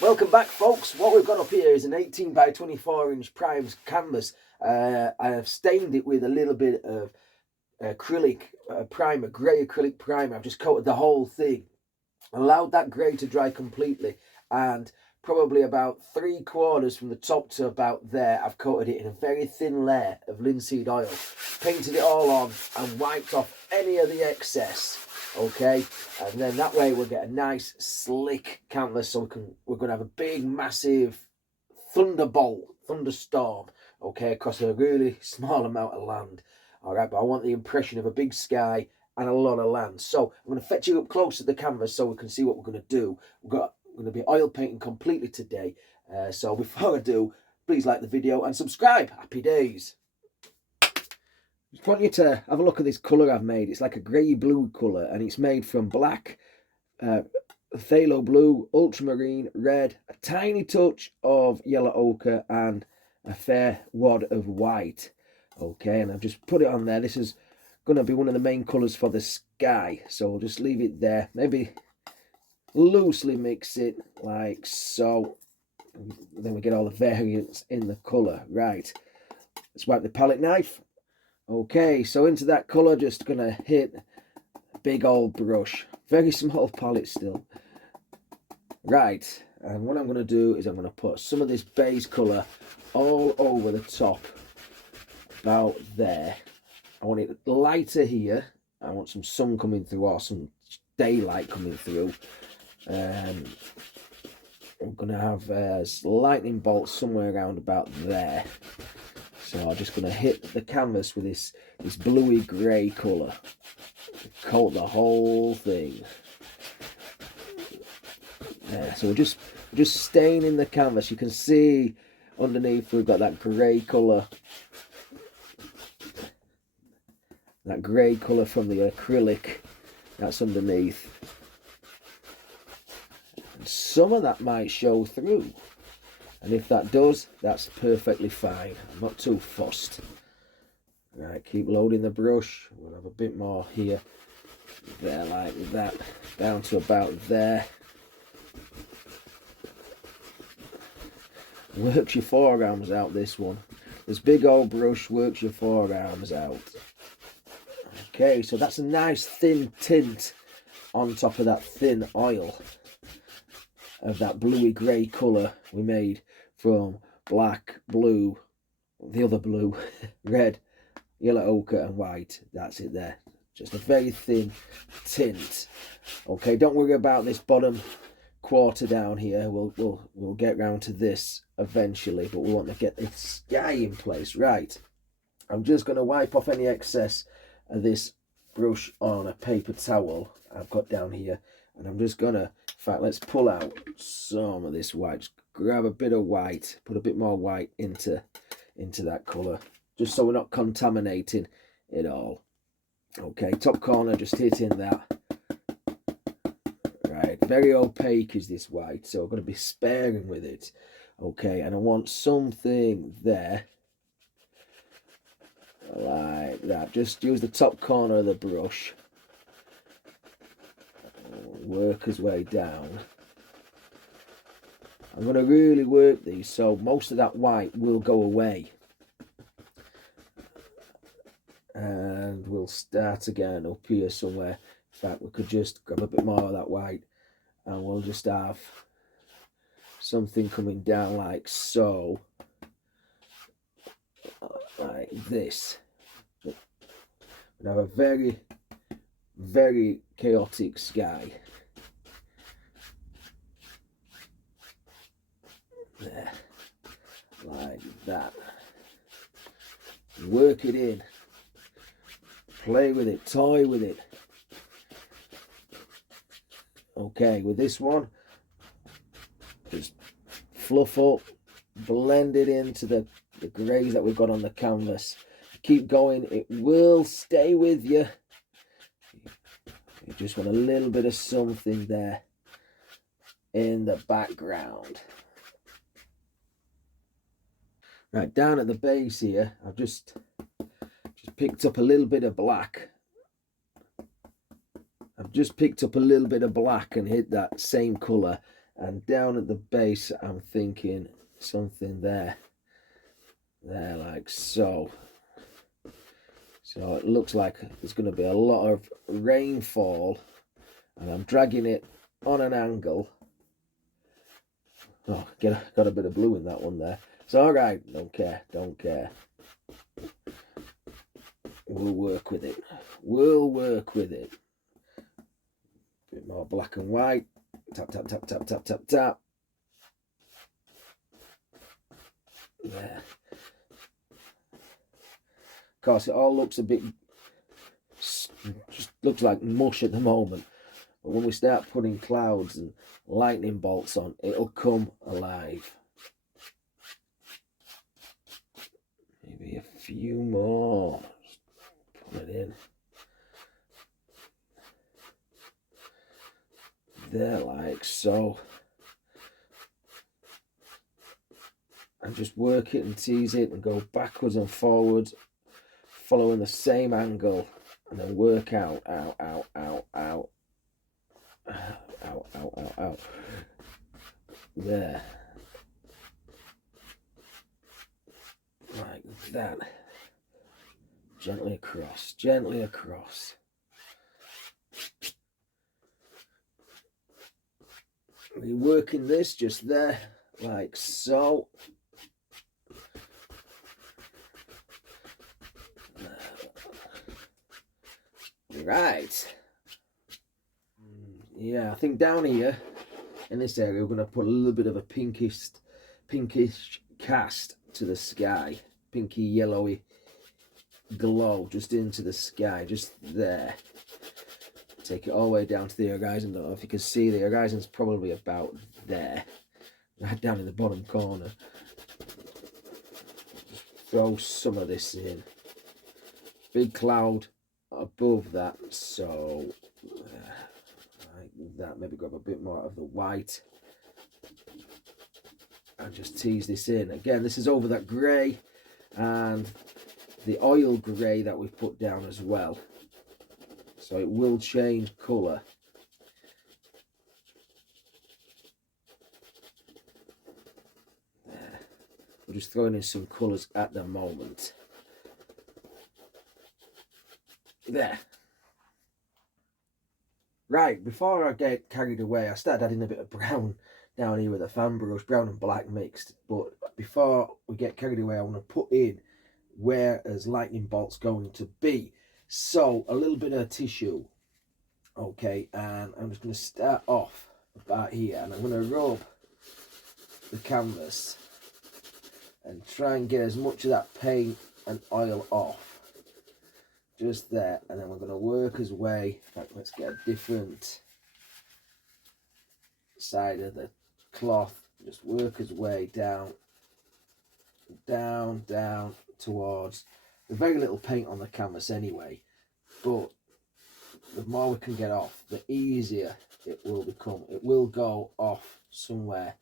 Welcome back, folks. What we've got up here is an 18 by 24 inch prime canvas. I have stained it with a little bit of acrylic primer, grey acrylic primer. I've just coated the whole thing, allowed that grey to dry completely, and probably about 3/4 from the top to about there, I've coated it in a very thin layer of linseed oil, painted it all on and wiped off any of the excess. Okay, and then that way we'll get a nice slick canvas, so we're going to have a big massive thunderstorm, okay, across a really small amount of land. All right, but I want the impression of a big sky and a lot of land. So I'm going to fetch you up close to the canvas so we can see what we're going to do. We're going to be oil painting completely today. So before I do, please like the video and subscribe. Happy days. Just want you to have a look at this colour I've made. It's like a grey blue colour, and it's made from black, phthalo blue, ultramarine, red, a tiny touch of yellow ochre, and a fair wad of white. Okay, and I've just put it on there. This is going to be one of the main colours for the sky, so we'll just leave it there. Maybe loosely mix it like so. Then we get all the variants in the colour. Right, let's wipe the palette knife. Okay, so into that colour, just going to hit a big old brush. Very small palette still. Right, and what I'm going to do is I'm going to put some of this base colour all over the top, about there. I want it lighter here. I want some sun coming through, or some daylight coming through. I'm going to have a lightning bolt somewhere around about there. So I'm just going to hit the canvas with this bluey grey colour. Coat the whole thing. Yeah, so we're just staining the canvas. You can see underneath we've got that grey colour. That grey colour from the acrylic that's underneath. And some of that might show through. And if that does, that's perfectly fine. I'm not too fussed. Right, keep loading the brush. We'll have a bit more here. There, like that. Down to about there. Works your forearms out, this one. This big old brush works your forearms out. Okay, so that's a nice thin tint on top of that thin oil of that bluey grey colour we made from black, blue, the other blue, red, yellow ochre and white. That's it there. Just a very thin tint. Okay, don't worry about this bottom quarter down here. We'll get round to this eventually, but we want to get this sky in place. Right, I'm just going to wipe off any excess of this brush on a paper towel I've got down here, and I'm just gonna, in fact, let's pull out some of this white. Just grab a bit of white, put a bit more white into that colour, just so we're not contaminating it all. Okay, top corner, just hitting that. Right, very opaque is this white, so I'm going to be sparing with it. Okay, and I want something there like that. Just use the top corner of the brush, work his way down. I'm going to really work these so most of that white will go away, and we'll start again up here somewhere. In fact, we could just grab a bit more of that white, and we'll just have something coming down like so, like this. We have a very, very chaotic sky. There, like that. Work it in. Play with it, toy with it. Okay, with this one, just fluff up, blend it into the greys that we've got on the canvas. Keep going, it will stay with you. You just want a little bit of something there in the background. Right, down at the base here, I've just picked up a little bit of black. I've just picked up a little bit of black and hit that same colour And down at the base, I'm thinking something there like so. So it looks like there's going to be a lot of rainfall, and I'm dragging it on an angle. Oh, got a bit of blue in that one there. It's all right. Don't care. We'll work with it. Bit more black and white. Tap. There. Of course, it all looks a bit, just looks like mush at the moment. But when we start putting clouds and lightning bolts on, it'll come alive. Maybe a few more. Just put it in. There, like so. And just work it and tease it and go backwards and forwards, following the same angle, and then work out. There. Like that. Gently across. We're working this just there, like so. Right. Yeah, I think down here in this area we're going to put a little bit of a pinkish cast to the sky, pinky yellowy glow just into the sky, just there. Take it all the way down to the horizon. I don't know if you can see, the horizon's probably about there, right down in the bottom corner. Just throw some of this in. Big cloud above that, so like that. Maybe grab a bit more of the white and just tease this in. Again, this is over that grey and the oil grey that we've put down as well, so it will change colour. There. We're just throwing in some colours at the moment. There. Right, before I get carried away, I started adding a bit of brown down here with a fan brush, brown and black mixed. But before we get carried away, I want to put in where is lightning bolts going to be. So a little bit of tissue, okay, and I'm just going to start off about here, and I'm going to rub the canvas and try and get as much of that paint and oil off. Just there, and then we're going to work his way. In fact, let's get a different side of the cloth. Just work his way down towards. There's very little paint on the canvas anyway, but the more we can get off, the easier it will become. It will go off somewhere,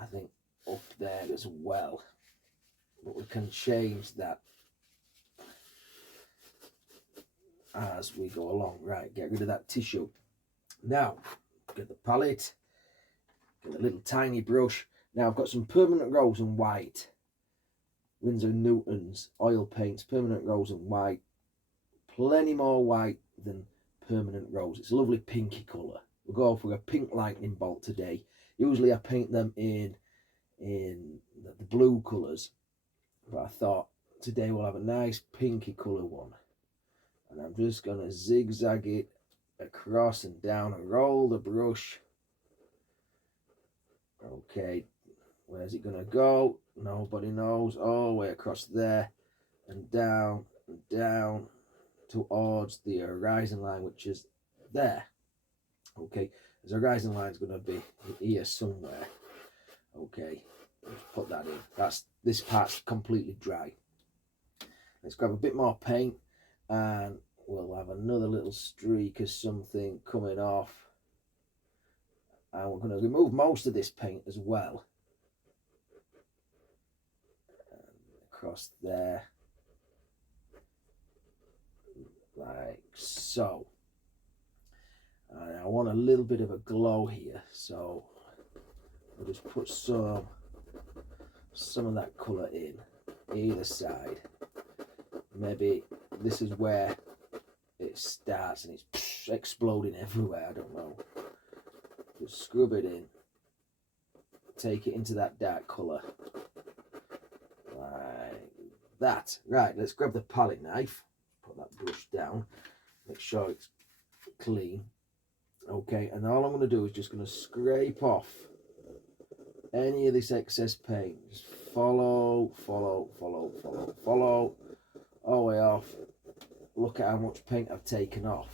I think, up there as well, but we can change that as we go along. Right, get rid of that tissue. Now, get the palette, get a little tiny brush. Now I've got some permanent rose and white, Winsor & Newton's oil paints, permanent rose and white. Plenty more white than permanent rose. It's a lovely pinky colour. We'll go for a pink lightning bolt today. Usually I paint them in the blue colours, but I thought today we'll have a nice pinky colour one. And I'm just going to zigzag it across and down and roll the brush. Okay, where's it going to go? Nobody knows. All the way across there and down towards the horizon line, which is there. Okay, the horizon line is going to be here somewhere. Okay, let's put that in. This part's completely dry. Let's grab a bit more paint, and we'll have another little streak of something coming off, and we're going to remove most of this paint as well, and across there like so. And I want a little bit of a glow here, so I'll just put some of that colour in either side. Maybe this is where it starts and it's exploding everywhere, I don't know. Just scrub it in, take it into that dark colour like that. Right, let's grab the palette knife, put that brush down, make sure it's clean. Okay, and all I'm going to do is just going to scrape off any of this excess paint. Just follow all the way off. Look at how much paint I've taken off.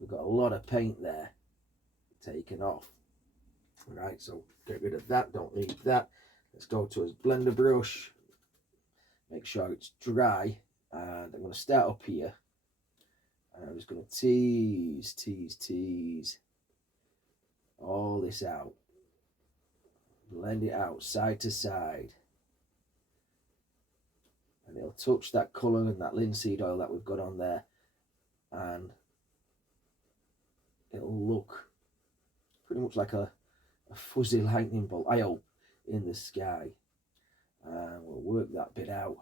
We've got a lot of paint there taken off. Right, so get rid of that, don't need that. Let's go to his blender brush, make sure it's dry, and I'm going to start up here, and I'm just going to tease all this out, blend it out side to side, and it'll touch that colour and that linseed oil that we've got on there, and it'll look pretty much like a fuzzy lightning bolt, I hope, in the sky. And we'll work that bit out.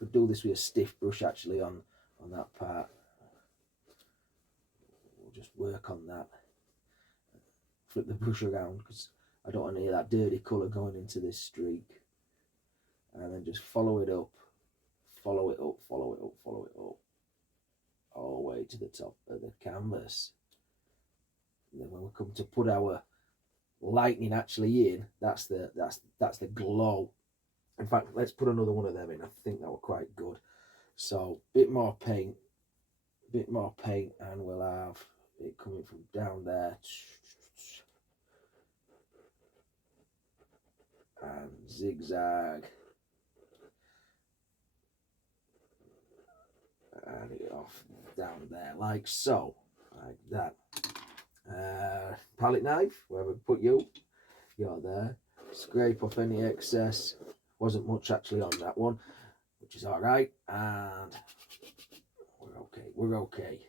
Could do this with a stiff brush actually on that part. We'll just work on that. Flip the brush around because I don't want any of that dirty colour going into this streak. And then just follow it up, follow it up, all the way to the top of the canvas. And then when we come to put our lightning actually in, that's the glow. In fact, let's put another one of them in. I think that were quite good. So bit more paint, and we'll have it coming from down there and zigzag and it off down there like so, like that. Palette knife, where we put you're there. Scrape off any excess. Wasn't much actually on that one, which is all right, and we're okay.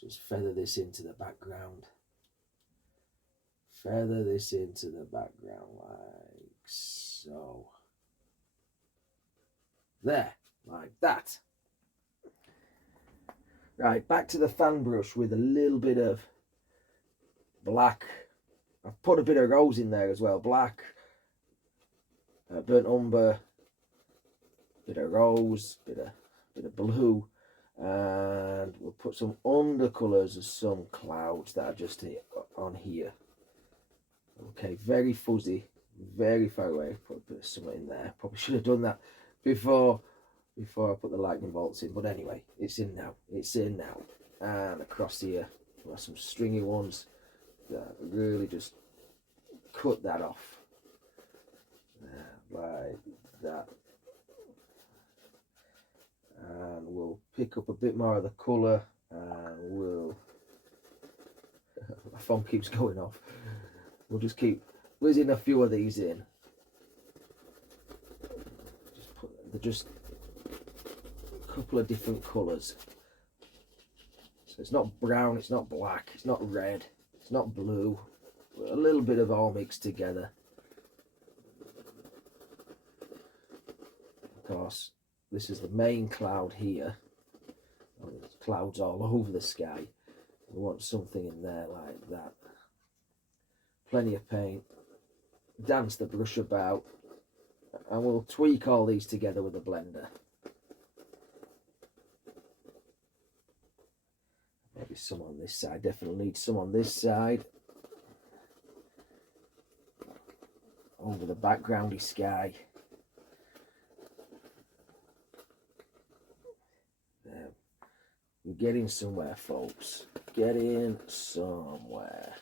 Just feather this into the background. Feather this into the background like so. There, like that. Right, back to the fan brush with a little bit of black. I've put a bit of rose in there as well. Black, burnt umber, bit of rose, bit of blue, and we'll put some undercolours of some clouds that are just on here. Okay, very fuzzy, very far away. Put a bit of something in there. Probably should have done that before I put the lightning bolts in, but anyway, it's in now. And across here we've got some stringy ones that really just cut that off like that, and we'll pick up a bit more of the colour, and my phone keeps going off. We'll just keep whizzing a few of these in. They're just a couple of different colours. So it's not brown, it's not black, it's not red, it's not blue. A little bit of all mixed together. Of course, this is the main cloud here. Oh, there's clouds all over the sky. We want something in there like that. Plenty of paint. Dance the brush about, and we'll tweak all these together with a blender. Maybe some on this side. Definitely need some on this side. Over the backgroundy sky. There. We're getting somewhere, folks. Getting somewhere.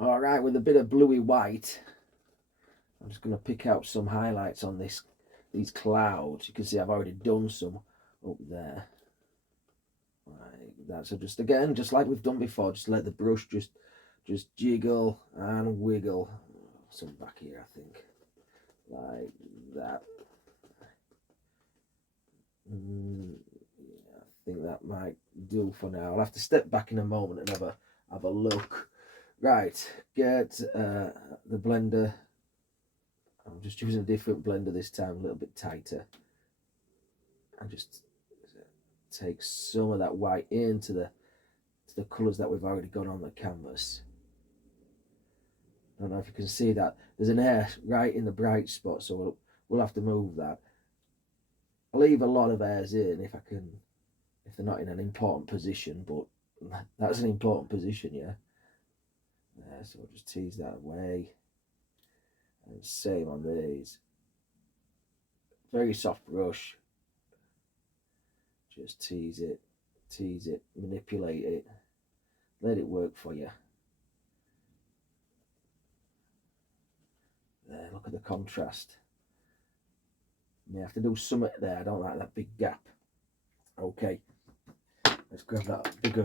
All right, with a bit of bluey white, I'm just going to pick out some highlights on these clouds. You can see I've already done some up there. Like that. So just again, just like we've done before, just let the brush just jiggle and wiggle. Some back here, I think, like that. think that might do for now. I'll have to step back in a moment and have a look. Right, get the blender. I'm just using a different blender this time, a little bit tighter. And just take some of that white into the colours that we've already got on the canvas. I don't know if you can see that. There's an air right in the bright spot, so we'll have to move that. I'll leave a lot of airs in if I can, if they're not in an important position, but that's an important position, yeah. So we'll just tease that away. And same on these. Very soft brush. Just tease it, manipulate it, let it work for you. There, look at the contrast. May have to do something there. I don't like that big gap. Okay, let's grab that bigger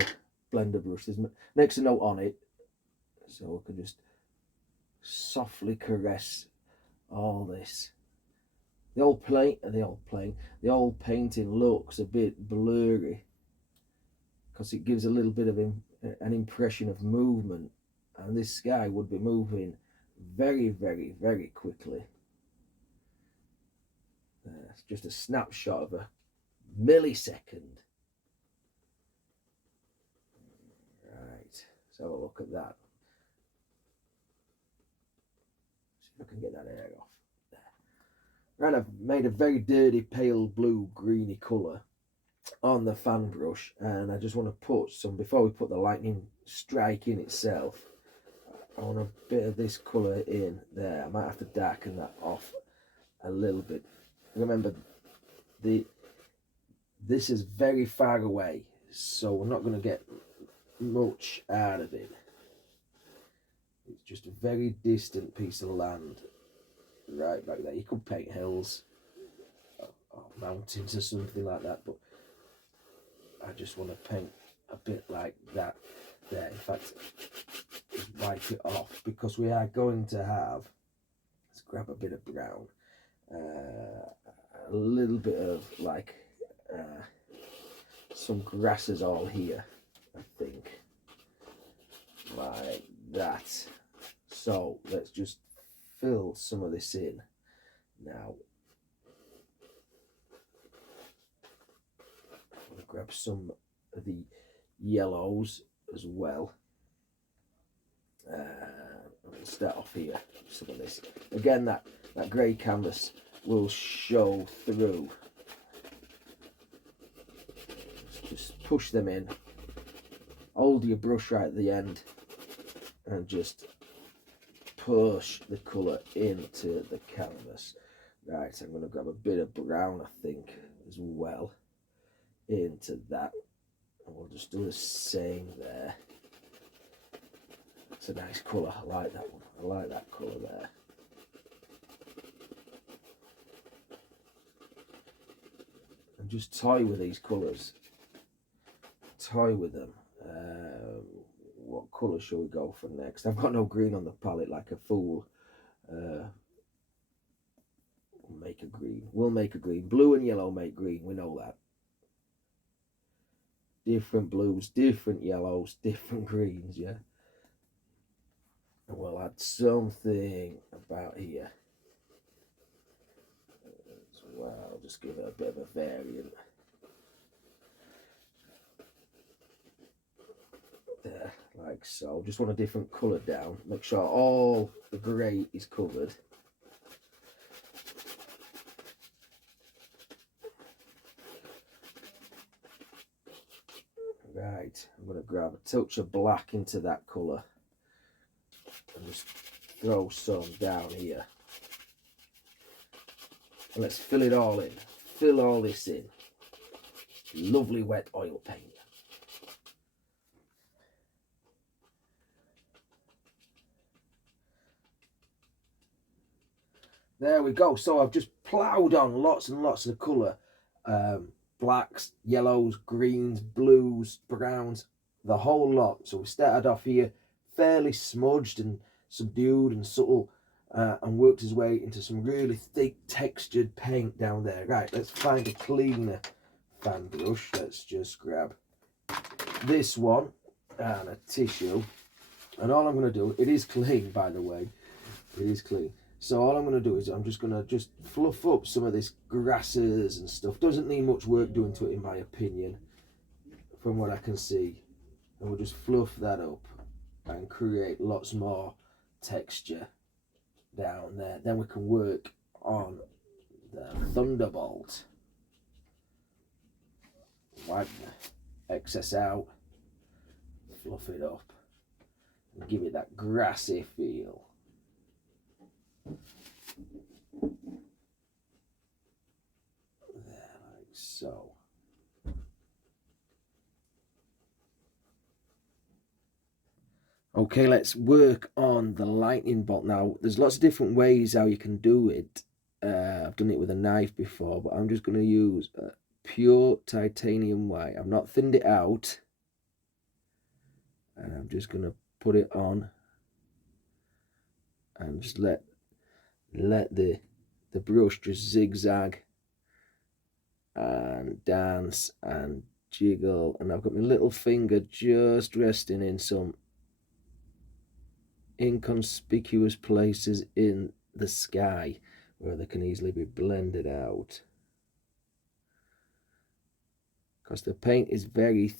blender brush. There's next a note on it, so we can just softly caress all this. The old painting looks a bit blurry because it gives a little bit of an impression of movement, and this sky would be moving very, very, very quickly. It's just a snapshot of a millisecond. Right, so have a look at that. See if I can get that air off. Right, I've made a very dirty pale blue greeny colour on the fan brush, and I just want to put some, before we put the lightning strike in itself, I want a bit of this colour in there. I might have to darken that off a little bit. Remember, this is very far away, so we're not going to get much out of it. It's just a very distant piece of land right back there. You could paint hills or mountains or something like that, but I just want to paint a bit like that there. In fact, just wipe it off, because we are going to have, let's grab a bit of brown, a little bit of like some grasses all here, I think, like that. So let's just fill some of this in now. I'm going to grab some of the yellows as well. We'll start off here. Some of this. Again, that grey canvas will show through. Just push them in. Hold your brush right at the end and just push the colour into the canvas. Right, I'm going to grab a bit of brown, I think, as well, into that. And we'll just do the same there. It's a nice colour. I like that one. I like that colour there. And just toy with these colours. Toy with them. What colour shall we go for next? I've got no green on the palette like a fool. We'll make a green. We'll make a green. Blue and yellow make green. We know that. Different blues, different yellows, different greens, yeah. And we'll add something about here as well. Just give it a bit of a variant. There, like so. Just want a different colour down. Make sure all the grey is covered. Right, I'm going to grab a touch of black into that colour and just throw some down here. And let's fill it all in. Fill all this in. Lovely wet oil paint. There we go. So I've just ploughed on lots and lots of colour. Blacks, yellows, greens, blues, browns, the whole lot. So we started off here fairly smudged and subdued and subtle, and worked his way into some really thick textured paint down there. Right, let's find a cleaner fan brush. Let's just grab this one and a tissue. And all I'm going to do, it is clean, by the way. It is clean. So all I'm going to do is I'm just going to fluff up some of this grasses and stuff. Doesn't need much work doing to it, in my opinion, from what I can see. And we'll just fluff that up and create lots more texture down there. Then we can work on the thunderbolt. Wipe the excess out, fluff it up, and give it that grassy feel. There, like so. Okay, let's work on the lightning bolt now. There's lots of different ways how you can do it. I've done it with a knife before, but I'm just going to use pure titanium white. I've not thinned it out, and I'm just going to put it on and just let the brush just zigzag and dance and jiggle. And I've got my little finger just resting in some inconspicuous places in the sky where they can easily be blended out, because the paint is very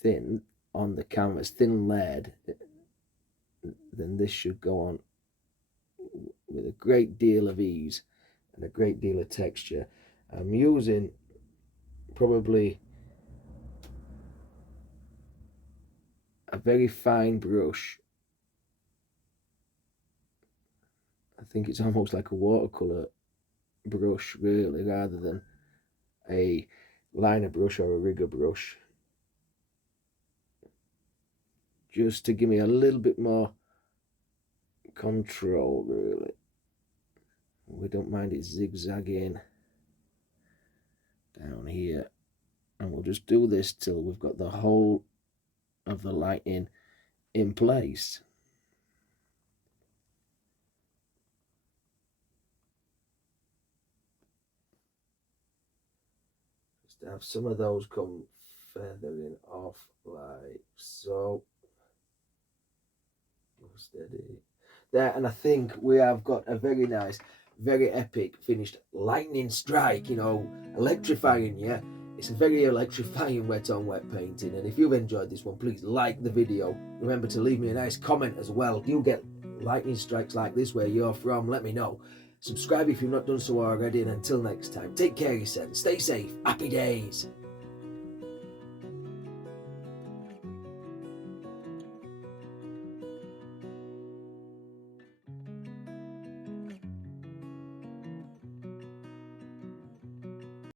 thin on the canvas, thin lead. Then this should go on with a great deal of ease and a great deal of texture. I'm using probably a very fine brush. I think it's almost like a watercolor brush, really, rather than a liner brush or a rigger brush, just to give me a little bit more control, really. We don't mind it zigzagging down here, and we'll just do this till we've got the whole of the lighting in place. Just to have some of those come feathering off like so. Steady there, and I think we have got a very nice, very epic finished lightning strike, you know, electrifying. Yeah, it's a very electrifying wet on wet painting. And if you've enjoyed this one, please like the video. Remember to leave me a nice comment as well. Do you get lightning strikes like this where you're from? Let me know. Subscribe if you've not done so already, and until next time, take care of yourself, stay safe, happy days.